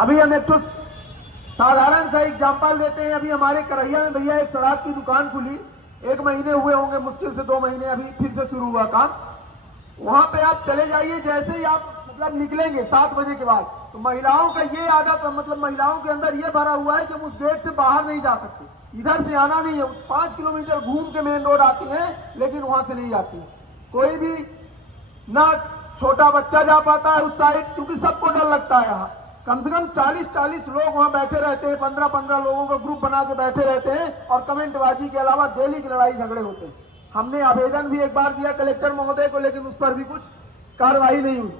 अभी हम एक साधारण सा एग्जाम्पल देते हैं। अभी हमारे करैया में भैया एक शराब की दुकान खुली, 1 महीने हुए होंगे, मुश्किल से 2 महीने, अभी फिर से शुरू हुआ काम। वहां पे आप चले जाइए, जैसे ही आप मतलब निकलेंगे 7 बजे के बाद, तो महिलाओं का ये आदत, मतलब महिलाओं के अंदर ये भरा हुआ है कि हम उस गेट से बाहर नहीं जा सकते, इधर से आना नहीं है। 5 किलोमीटर घूम के मेन रोड आती है, लेकिन वहां से नहीं जाती है। कोई भी ना छोटा बच्चा जा पाता है उस साइड, क्योंकि सबको डर लगता है। यहाँ कम से कम 40-40 लोग वहां बैठे रहते हैं, 15-15 लोगों का ग्रुप बना के बैठे रहते हैं, और कमेंटबाजी के अलावा डेली की लड़ाई झगड़े होते हैं। हमने आवेदन भी एक बार दिया कलेक्टर महोदय को, लेकिन उस पर भी कुछ कार्रवाई नहीं हुई।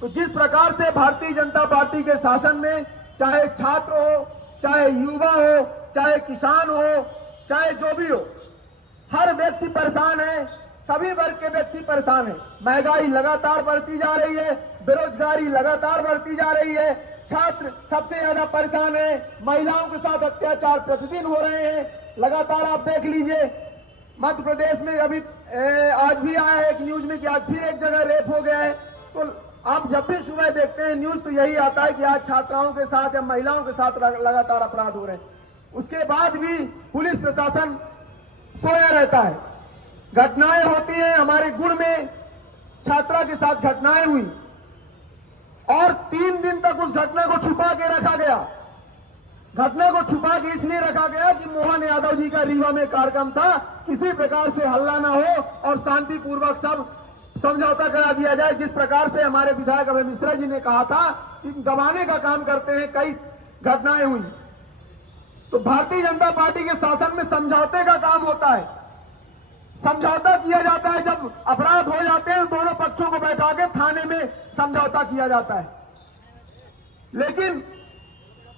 तो जिस प्रकार से भारतीय जनता पार्टी के शासन में, चाहे छात्र हो, चाहे युवा हो, चाहे किसान हो, चाहे जो भी हो, हर व्यक्ति परेशान है, सभी वर्ग के व्यक्ति परेशान है। महंगाई लगातार बढ़ती जा रही है, बेरोजगारी लगातार बढ़ती जा रही है, छात्र सबसे ज्यादा परेशान है, महिलाओं के साथ अत्याचार प्रतिदिन हो रहे हैं। लगातार आप देख लीजिए, मध्य प्रदेश में अभी आज भी आया है एक न्यूज में कि आज फिर एक जगह रेप हो गया है। तो आप जब भी सुबह देखते हैं न्यूज, तो यही आता है कि आज छात्राओं के साथ या महिलाओं के साथ लगातार अपराध हो रहे हैं। उसके बाद भी पुलिस प्रशासन सोया रहता है। घटनाएं होती हैं, हमारे गुड़ में छात्रा के साथ घटनाएं हुई, और 3 दिन तक उस घटना को छुपा के रखा गया। घटना को छुपा के इसलिए रखा गया कि मोहन यादव जी का रीवा में कार्यक्रम था, किसी प्रकार से हल्ला ना हो और शांतिपूर्वक सब समझौता करा दिया जाए। जिस प्रकार से हमारे विधायक अभय मिश्रा जी ने कहा था कि दबाने का काम करते हैं, कई घटनाएं हुई। तो भारतीय जनता पार्टी के शासन में समझौते का काम होता है। समझौता किया जाता है, जब अपराध हो जाते हैं दोनों पक्षों को बैठा के थाने में समझौता किया जाता है। लेकिन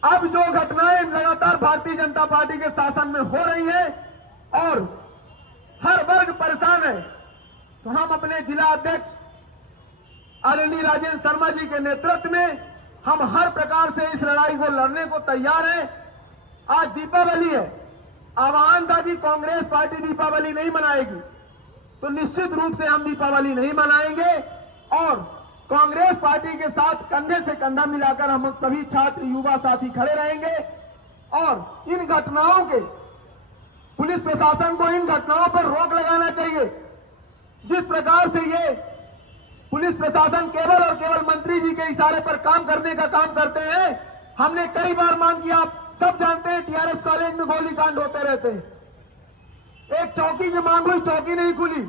अब जो घटनाएं लगातार भारतीय जनता पार्टी के शासन में हो रही है और हर वर्ग परेशान है, तो हम अपने जिला अध्यक्ष आदरणीय राजेंद्र शर्मा जी के नेतृत्व में हम हर प्रकार से इस लड़ाई को लड़ने को तैयार हैं। आज दीपावली है, आह्वान था कि कांग्रेस पार्टी दीपावली नहीं मनाएगी, तो निश्चित रूप से हम दीपावली नहीं मनाएंगे, और कांग्रेस पार्टी के साथ कंधे से कंधा मिलाकर हम सभी छात्र युवा साथी खड़े रहेंगे। और इन घटनाओं के, पुलिस प्रशासन को इन घटनाओं पर रोक लगाना चाहिए। जिस प्रकार से ये पुलिस प्रशासन केवल और केवल मंत्री जी के इशारे पर काम करने का काम करते हैं, हमने कई बार मांग किया। आप सब जानते हैं टीआरएस कॉलेज में गोलीकांड होते रहते हैं। एक चौकी की मांग हुई, चौकी नहीं खुली।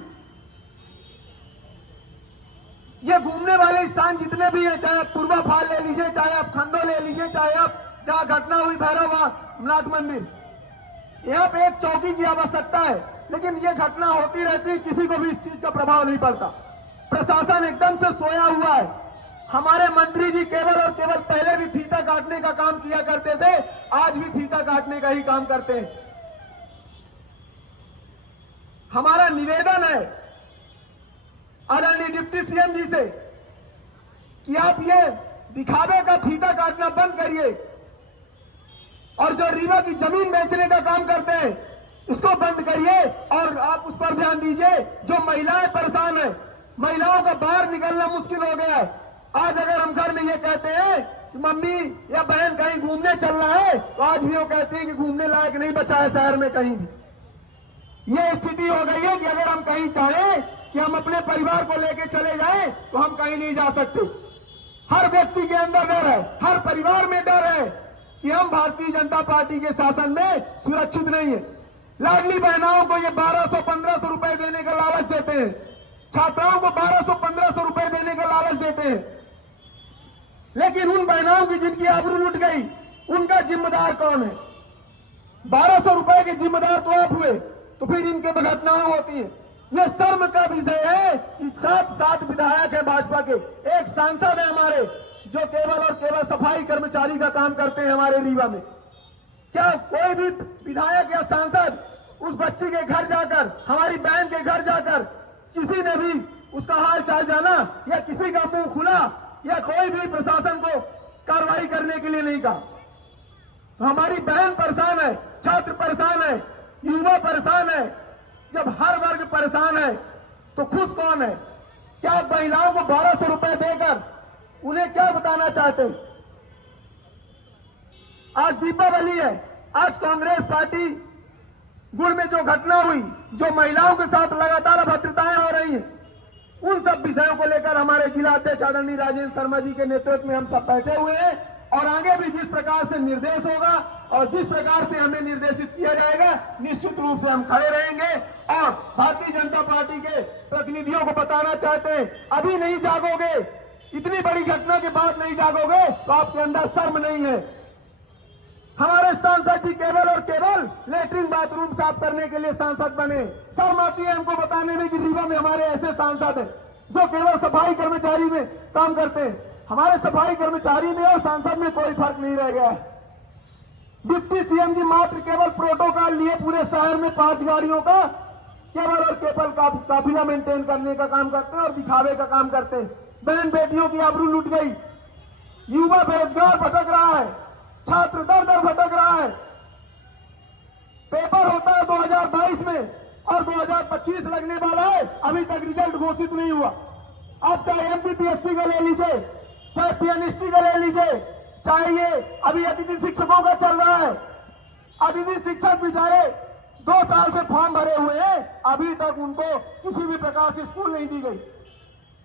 ये घूमने वाले स्थान जितने भी हैं, चाहे आप पूर्वा फाल ले लीजिए, चाहे आप खंडो ले लीजिए, चाहे आप जहां घटना हुई भैरवनाथ मंदिर, यहाँ पे एक चौकी की आवश्यकता है। लेकिन ये घटना होती रहती है, किसी को भी इस चीज का प्रभाव नहीं पड़ता। प्रशासन एकदम से सोया हुआ है। हमारे मंत्री जी केवल और केवल पहले भी फीता काटने का काम किया करते थे, आज भी फीता काटने का ही काम करते हैं। हमारा निवेदन है आदरणीय डिप्टी सीएम जी से कि आप ये दिखावे का फीता काटना बंद करिए, और जो रीवा की जमीन बेचने का काम करते हैं इसको बंद करिए, और आप उस पर ध्यान दीजिए। जो महिलाएं परेशान है, महिलाओं का बाहर निकलना मुश्किल हो गया है। आज अगर हम घर में ये कहते हैं कि मम्मी या बहन कहीं घूमने चलना है, तो आज भी वो कहते हैं कि घूमने लायक नहीं बचा है शहर में कहीं भी। ये स्थिति हो गई है कि अगर हम कहीं चाहें कि हम अपने परिवार को लेकर चले जाएं, तो हम कहीं नहीं जा सकते। हर व्यक्ति के अंदर डर है, हर परिवार में डर है कि हम भारतीय जनता पार्टी के शासन में सुरक्षित नहीं है। लाडली बहनाओं को ये 1200-1500 रुपए देने का लालच देते हैं, छात्राओं को 1200-1500 रुपए देने का लालच देते हैं, लेकिन उन बहनाओं की जिनकी आबरू लुट गई, उनका जिम्मेदार कौन है? 1200 रुपए के जिम्मेदार तो आप हुए, तो फिर इनके घटनाएं होती है। यह शर्म का विषय है कि 7 विधायक है भाजपा के, एक सांसद है हमारे जो केवल और केवल सफाई कर्मचारी का काम करते हैं हमारे रीवा में। क्या कोई भी विधायक या सांसद उस बच्ची के घर जाकर, हमारी बहन के घर जाकर किसी ने भी उसका हाल चाल जाना, या किसी का मुंह खुला, या कोई भी प्रशासन को कार्रवाई करने के लिए नहीं कहा? तो हमारी बहन परेशान है, छात्र परेशान है, युवा परेशान है। जब हर वर्ग परेशान है तो खुश कौन है? क्या महिलाओं को 1200 रुपए देकर उन्हें क्या बताना चाहते हैं? आज दीपावली है, आज कांग्रेस पार्टी गुड़ में जो घटना हुई, जो महिलाओं के साथ लगातार अभद्रताएं हो रही हैं, उन सब विषयों को लेकर हमारे जिला अध्यक्ष आदरणीय राजेंद्र शर्मा जी के नेतृत्व में हम सब बैठे हुए हैं और आगे भी जिस प्रकार से निर्देश होगा और जिस प्रकार से हमें निर्देशित किया जाएगा, निश्चित रूप से हम खड़े रहेंगे। और भारतीय जनता पार्टी के प्रतिनिधियों को बताना चाहते हैं, अभी नहीं जागोगे, इतनी बड़ी घटना के बाद नहीं जागोगे तो आपके अंदर शर्म नहीं है। हमारे सांसद जी केवल और केवल लेटरिन बाथरूम साफ करने के लिए सांसद बने। शर्म आती है हमको बताने में कि रीवा में हमारे ऐसे सांसद हैं जो केवल सफाई कर्मचारी में काम करते हैं। हमारे सफाई कर्मचारी में और सांसद में कोई फर्क नहीं रह गया है। डिप्टी सीएम जी मात्र केवल प्रोटोकॉल लिए पूरे शहर में 5 गाड़ियों का केवल और केवल काफिला मेंटेन करने का काम करते हैं और दिखावे का काम करते हैं। बहन बेटियों की आबरू लूट गई, युवा बेरोजगार भटक रहा है, छात्र दर दर भटक रहा है। पेपर होता है 2022 में और 2025 लगने वाला है, अभी तक रिजल्ट घोषित नहीं हुआ। आप चाहे एमपीपीएससी का ले लीजिए, चाहे पीएनएसटी का ले लीजिए, चाहे ये अभी अतिथि शिक्षकों का चल रहा है। अतिथि शिक्षक बेचारे 2 साल से फॉर्म भरे हुए हैं, अभी तक उनको किसी भी प्रकार से स्कूल नहीं दी गई।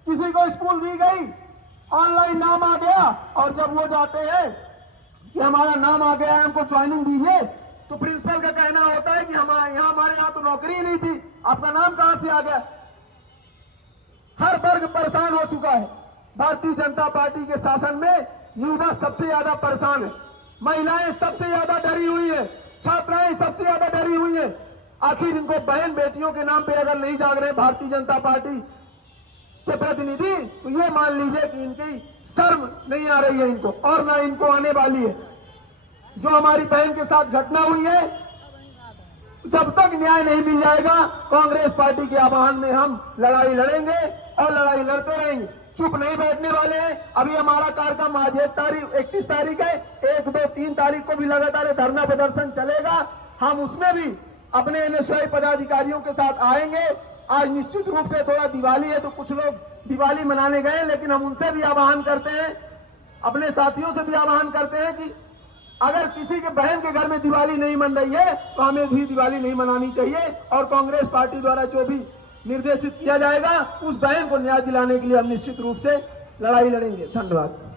किसी को स्कूल दी गई, ऑनलाइन नाम आ गया और जब वो जाते हैं कि हमारा नाम आ गया है, हमको ज्वाइनिंग दीजिए, तो प्रिंसिपल का कहना होता है कि हमारे यहाँ तो नौकरी ही नहीं थी, आपका नाम कहां से आ गया। हर वर्ग परेशान हो चुका है। भारतीय जनता पार्टी के शासन में युवा सबसे ज्यादा परेशान है, महिलाएं सबसे ज्यादा डरी हुई है, छात्राएं सबसे ज्यादा डरी हुई है। आखिर इनको बहन बेटियों के नाम पे अगर नहीं जाग रहे भारतीय जनता पार्टी के प्रतिनिधि, तो ये मान लीजिए कि इनकी शर्म नहीं आ रही है इनको, और ना इनको आने वाली है। जो हमारी बहन के साथ घटना हुई है, जब तक न्याय नहीं मिल जाएगा, कांग्रेस पार्टी के आह्वान में हम लड़ाई लड़ेंगे और लड़ाई लड़ते रहेंगे। चुप नहीं बैठने वाले हैं। अभी हमारा कार्यक्रम आज 31 तारीख है, 1, 2, 3 तारीख को भी लगातार धरना प्रदर्शन चलेगा। हम उसमें भी अपने एनएसयूआई पदाधिकारियों के साथ आएंगे। आज निश्चित रूप से थोड़ा दिवाली है तो कुछ लोग दिवाली मनाने गए, लेकिन हम उनसे भी आह्वान करते हैं, अपने साथियों से भी आह्वान करते हैं कि अगर किसी के बहन के घर में दिवाली नहीं मन रही है तो हमें भी दिवाली नहीं मनानी चाहिए और कांग्रेस पार्टी द्वारा जो भी निर्देशित किया जाएगा उस बहन को न्याय दिलाने के लिए हम निश्चित रूप से लड़ाई लड़ेंगे। धन्यवाद।